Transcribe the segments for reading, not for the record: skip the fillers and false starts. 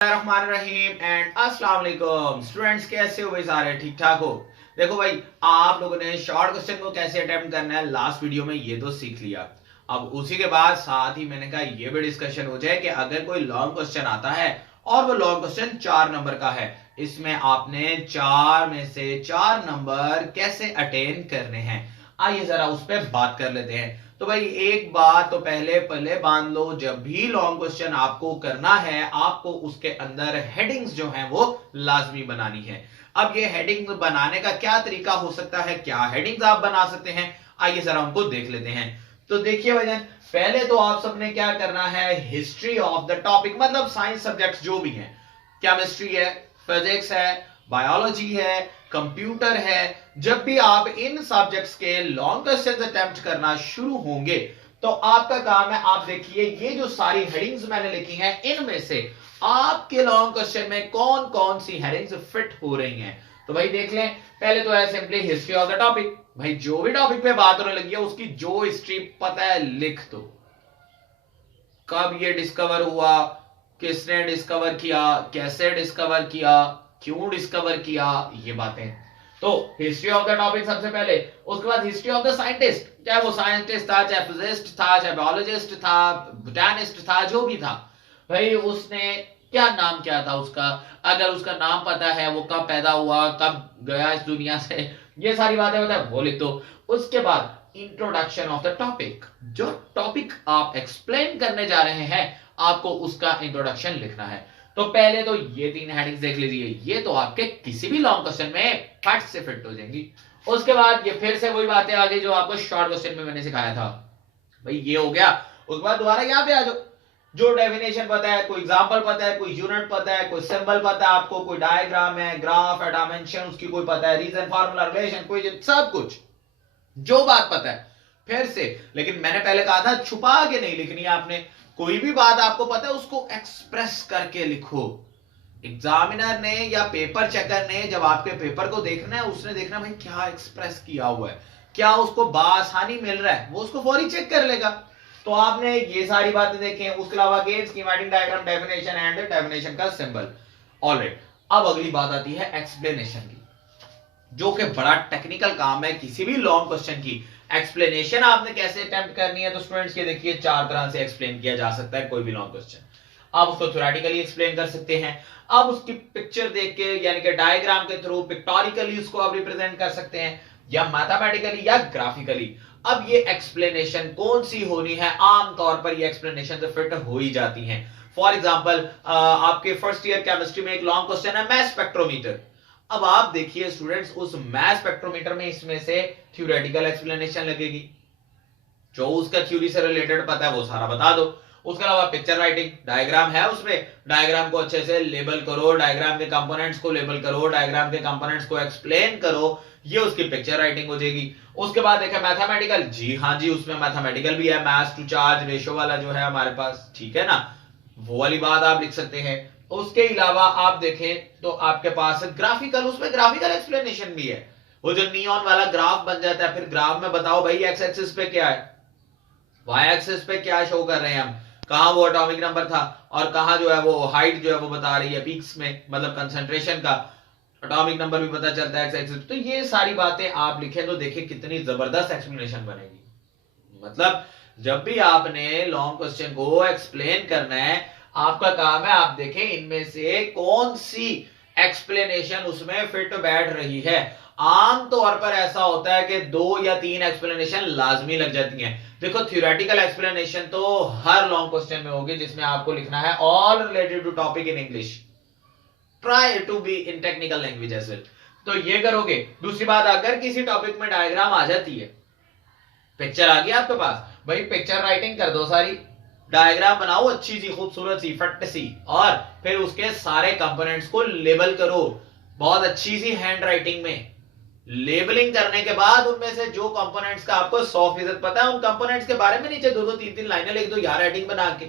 रहीम and अस्सलाम वालेकुम students, कैसे हो भाई? सारे ठीक ठाक हो? देखो भाई, आप लोगों ने शॉर्ट क्वेश्चन को कैसे अटेम्प्ट करना है लास्ट वीडियो में ये तो सीख लिया। अब उसी के बाद साथ ही मैंने कहा ये भी डिस्कशन हो जाए कि अगर कोई लॉन्ग क्वेश्चन आता है और वो लॉन्ग क्वेश्चन 4 नंबर का है, इसमें आपने 4 में से 4 नंबर कैसे अटेन करने हैं, आइए जरा उस पर बात कर लेते हैं। तो भाई एक बात तो पहले पहले बांध लो, जब भी लॉन्ग क्वेश्चन आपको करना है आपको उसके अंदर हेडिंग्स जो हैं वो लाजमी बनानी है। अब ये हेडिंग बनाने का क्या तरीका हो सकता है, क्या हेडिंग्स आप बना सकते हैं, आइए जरा उनको देख लेते हैं। तो देखिए भाईजान, पहले तो आप सबने क्या करना है, हिस्ट्री ऑफ द टॉपिक, मतलब साइंस सब्जेक्ट्स जो भी हैं, केमिस्ट्री है, फिजिक्स है, बायोलॉजी है, कंप्यूटर है, जब भी आप इन सब्जेक्ट्स के लॉन्ग क्वेश्चन अटेम्प्ट करना शुरू होंगे तो आपका काम है, आप देखिए ये जो सारी हेडिंग्स मैंने लिखी हैं इनमें से आपके लॉन्ग क्वेश्चन में कौन कौन सी हेडिंग्स फिट हो रही हैं। तो भाई देख लें, पहले तो है simply history of the topic. भाई जो भी टॉपिक पे बात होने लगी है उसकी जो हिस्ट्री पता है लिख दो। कब ये डिस्कवर हुआ, किसने डिस्कवर किया, कैसे डिस्कवर किया, क्यों डिस्कवर किया, ये बातें। तो हिस्ट्री ऑफ द टॉपिक सबसे पहले। उसके बाद हिस्ट्री ऑफ द साइंटिस्ट, चाहे वो साइंटिस्ट था, चाहे फिजिस्ट था, चाहे बायोलॉजिस्ट था, बोटैनिस्ट था, जो भी था, भाई उसने क्या नाम क्या था उसका, अगर उसका नाम पता है, वो कब पैदा हुआ, कब गया इस दुनिया से, ये सारी बातें पता है वो लिख दो। उसके बाद इंट्रोडक्शन ऑफ द टॉपिक, जो टॉपिक आप एक्सप्लेन करने जा रहे हैं आपको उसका इंट्रोडक्शन लिखना है। तो पहले तो ये 3 हेडिंग्स देख लीजिए, ये तो आपके किसी भी लॉन्ग क्वेश्चन में फट से फिट हो जाएंगी। उसके बाद ये फिर से वही बातें आ गई जो आपको शॉर्ट क्वेश्चन में मैंने सिखाया था। भाई ये हो गया। उसके बाद दोबारा यहां पे आ जाओ, जो डेफिनेशन पता है, कोई एग्जांपल पता है, कोई यूनिट पता है, कोई सिंबल पता है आपको, कोई डायग्राम है, ग्राफ है, डायमेंशन उसकी कोई पता है, रीजन, फार्मूला, रिलेशन, कोई सब कुछ जो बात पता है फिर से। लेकिन मैंने पहले कहा था छुपा के नहीं लिखनी है आपने, कोई भी बात आपको पता है उसको एक्सप्रेस करके लिखो। एग्जामिनर ने या पेपर चेकर ने जब आपके पेपर को देखना है उसने देखना भाई क्या एक्सप्रेस किया हुआ है, क्या उसको बासानी मिल रहा है, वो उसको फौरी चेक कर लेगा। तो आपने ये सारी बातें देखें। उसके अलावा gain, schematic diagram, definition and definition का सिंबल। ऑलराइट, अब अगली बात आती है एक्सप्लेनेशन की, जो कि बड़ा टेक्निकल काम है किसी भी लॉन्ग क्वेश्चन की। एक्सप्लेनेशन आपने कैसे अटेम्प्ट करनी है, तो स्टूडेंट्स ये देखिए 4 तरह से एक्सप्लेन किया जा सकता है कोई भी लॉन्ग क्वेश्चन। आप उसको थ्योरेटिकली एक्सप्लेन कर सकते हैं, आप उसकी पिक्चर देख के यानी कि डायग्राम के थ्रू पिक्टोरिकली उसको आप रिप्रेजेंट कर सकते हैं, या मैथमेटिकली या ग्राफिकली। अब ये एक्सप्लेनेशन कौन सी होनी है, आमतौर पर ये एक्सप्लेनेशन फिट हो ही जाती हैं। फॉर एग्जाम्पल आपके फर्स्ट ईयर केमिस्ट्री में एक लॉन्ग क्वेश्चन है मैस स्पेक्ट्रोमीटर। अब आप देखिए स्टूडेंट्स, उस मैस स्पेक्ट्रोमीटर में इसमें से थ्योरेटिकल एक्सप्लेनेशन लगेगी, जो उसका थ्योरी से रिलेटेड पता है वो सारा बता दो। उसके अलावा पिक्चर राइटिंग, डायग्राम है उसमें, डायग्राम को अच्छे से लेबल करो, डायग्राम के कंपोनेंट्स को लेबल करो, डायग्राम के कंपोनेंट्स को एक्सप्लेन करो, ये उसकी पिक्चर राइटिंग हो जाएगी। उसके बाद देखें मैथमेटिकल, जी हाँ जी उसमें मैथमेटिकल भी है, मैथ्स टू चार्ज रेशो वाला जो है हमारे पास, ठीक है ना, वो वाली बात आप लिख सकते हैं। उसके अलावा आप देखें तो आपके पास ग्राफिकल, उसमें ग्राफिकल एक्सप्लेनेशन भी है, वो जो नियॉन वाला ग्राफ बन जाता है, फिर ग्राफ में बताओ भाई एक्स एक्सिस पे क्या है, वाई एक्सिस पे क्या शो कर रहे हैं हम, कहां वो एटॉमिक नंबर था और कहां जो है वो हाइट जो है वो बता रही है पीक्स में, मतलब कंसंट्रेशन का एटॉमिक नंबर भी पता चलता है एक्स एक्सिस। तो ये सारी बातें आप लिखें तो देखिए कितनी जबरदस्त एक्सप्लेनेशन बनेगी। मतलब जब भी आपने लॉन्ग क्वेश्चन को एक्सप्लेन करना है, आपका काम है आप देखें इनमें से कौन सी एक्सप्लेनेशन उसमें फिट बैठ रही है। आमतौर पर ऐसा होता है कि 2 या 3 एक्सप्लेनेशन लाजमी लग जाती हैं। देखो थ्योरेटिकल एक्सप्लेनेशन तो हर लॉन्ग क्वेश्चन में होगी, जिसमें आपको लिखना है all related to topic in English, try to be in technical language as well. तो ये करोगे। दूसरी बात, अगर किसी टॉपिक में डायग्राम आ जाती है, पिक्चर आ गई आपके पास, भाई पिक्चर राइटिंग कर दो सारी, डायग्राम बनाओ अच्छी सी खूबसूरत सी फट सी, और फिर उसके सारे कंपोनेंट्स को लेबल करो बहुत अच्छी सी हैंड राइटिंग में। लेबलिंग करने के बाद उनमें से जो कंपोनेंट्स का आपको 100% पता है, उन कंपोनेंट्स के बारे में नीचे 2-2 3-3 लाइनें लिख दो यार हेडिंग बना के,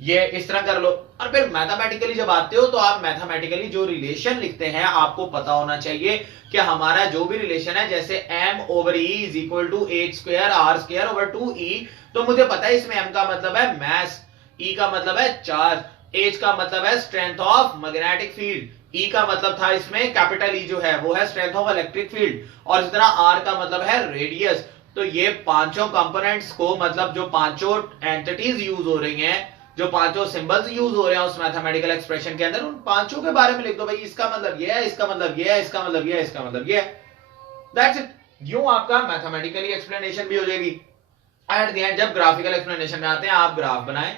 ये इस तरह कर लो। और फिर मैथमेटिकली जब आते हो तो आप मैथमेटिकली जो रिलेशन लिखते हैं आपको पता होना चाहिए कि हमारा जो भी रिलेशन है, जैसे m over e is equal to h square r square over 2e, तो मुझे पता है इसमें m का मतलब है मैस, e का मतलब है चार्ज, H का मतलब है strength of magnetic field, E का मतलब था इसमें कैपिटल E जो है वो है स्ट्रेंथ ऑफ इलेक्ट्रिक फील्ड, और इस तरह R का मतलब है रेडियस। तो ये पांचों कंपोनेंट्स को, मतलब जो पांचों एंटिटीज यूज हो रही हैं, जो पांचों सिंबल्स यूज हो रहे हैं उस मैथमेटिकल एक्सप्रेशन के अंदर, उन पांचों के बारे में लिख दो भाई। इसका मतलब ये है, इसका मतलब ये है, इसका मतलब ये है, इसका मतलब ये है। That's it. यूं आपका मैथमेटिकली एक्सप्लेनेशन भी हो जाएगी। एट द एंड जब ग्राफिकल एक्सप्लेनेशन में आते हैं, आप ग्राफ बनाएं,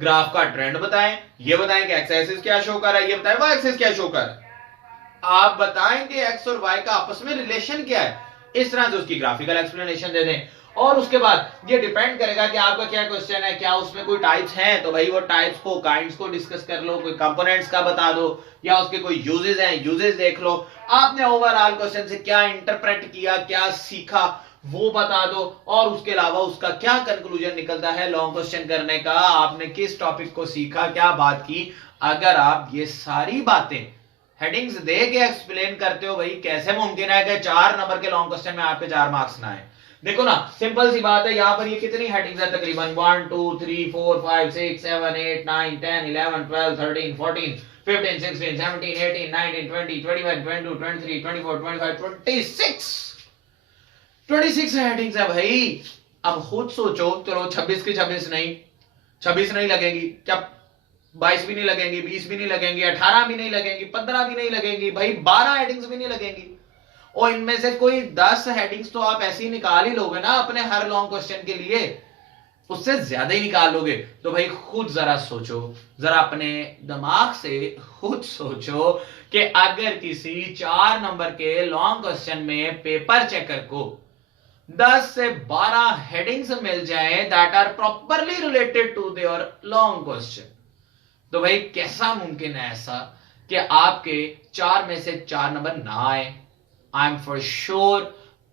ग्राफ का ट्रेंड बताएं, ये बताएं कि एक्स एक्सिस क्या शो कर रहा है, ये बताएं वाई एक्सिस क्या शो कर रहा है, आप बताएं कि एक्स और वाई का आपस में रिलेशन क्या है। इस तरह से उसकी ग्राफिकल एक्सप्लेनेशन दे दें। और उसके बाद ये डिपेंड करेगा कि आपका क्या क्वेश्चन है, क्या उसमें कोई टाइप्स हैं, तो भाई वो टाइप्स को, काइंड्स को डिस्कस कर लो, कोई कंपोनेंट्स का बता दो, या उसके कोई यूजेस हैं, यूजेस देख लो। आपने ओवरऑल क्वेश्चन से क्या इंटरप्रेट किया, क्या सीखा, वो बता दो। और उसके अलावा उसका क्या कंक्लूजन निकलता है लॉन्ग क्वेश्चन करने का, आपने किस टॉपिक को सीखा, क्या बात की। अगर आप ये सारी बातें हेडिंग्स दे के एक्सप्लेन करते हो, भाई कैसे मुमकिन है कि 4 नंबर के लॉन्ग क्वेश्चन में आपके 4 मार्क्स ना आए। देखो ना, सिंपल सी बात है, यहां पर ये कितनी हेडिंग्स है तकरीबन 1 2 3 4 5 6 7 8 9 10 11 12 13 14 15 16 17 18 19 20 21 22 23 24 25 26 26 हेडिंग्स है भाई। अब खुद सोचो, चलो 26 की 26 नहीं, 26 नहीं लगेंगी क्या, 22 भी नहीं लगेंगी, 20 भी नहीं लगेंगी, 18 भी नहीं लगेंगी, 15 भी नहीं लगेंगी, भाई 12 हेडिंग्स भी नहीं लगेंगी। और इनमें से कोई 10 हेडिंग्स तो आप ऐसे ही निकाल ही लोगे ना अपने हर लॉन्ग क्वेश्चन के लिए, उससे ज्यादा ही निकाल लोगे। तो भाई खुद जरा सोचो, जरा अपने दिमाग से खुद सोचो कि अगर किसी 4 नंबर के लॉन्ग क्वेश्चन में पेपर चेकर को 10 से 12 हेडिंग्स मिल जाए that are properly related to their long question, तो भाई कैसा मुमकिन है ऐसा कि आपके 4 में से 4 नंबर ना आए। आई एम फॉर श्योर,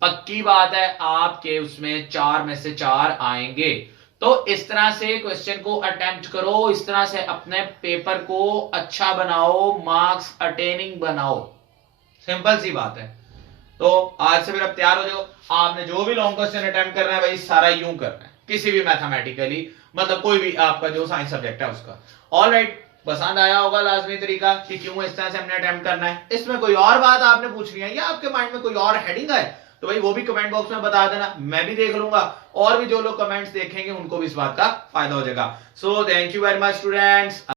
पक्की बात है, आपके उसमें 4 में से 4 आएंगे। तो इस तरह से क्वेश्चन को अटेम्प्ट करो, इस तरह से अपने पेपर को अच्छा बनाओ, मार्क्स अटेनिंग बनाओ, सिंपल सी बात है। तो आज से फिर अब तैयार हो जाओ, आपने जो भी लॉन्ग क्वेश्चन अटेम्प्ट करना है भाई सारा यूं करना है, किसी भी मैथमेटिकली, मतलब कोई भी आपका जो साइंस सब्जेक्ट है उसका। ऑलराइट, पसंद आया होगा लाजमी तरीका कि क्यों इस तरह से हमने अटेम्प्ट करना है। इसमें कोई और बात आपने पूछनी है या आपके माइंड में कोई और हेडिंग है तो भाई वो भी कमेंट बॉक्स में बता देना, मैं भी देख लूंगा, और भी जो लोग कमेंट्स देखेंगे उनको भी इस बात का फायदा हो जाएगा। So thank you very much students.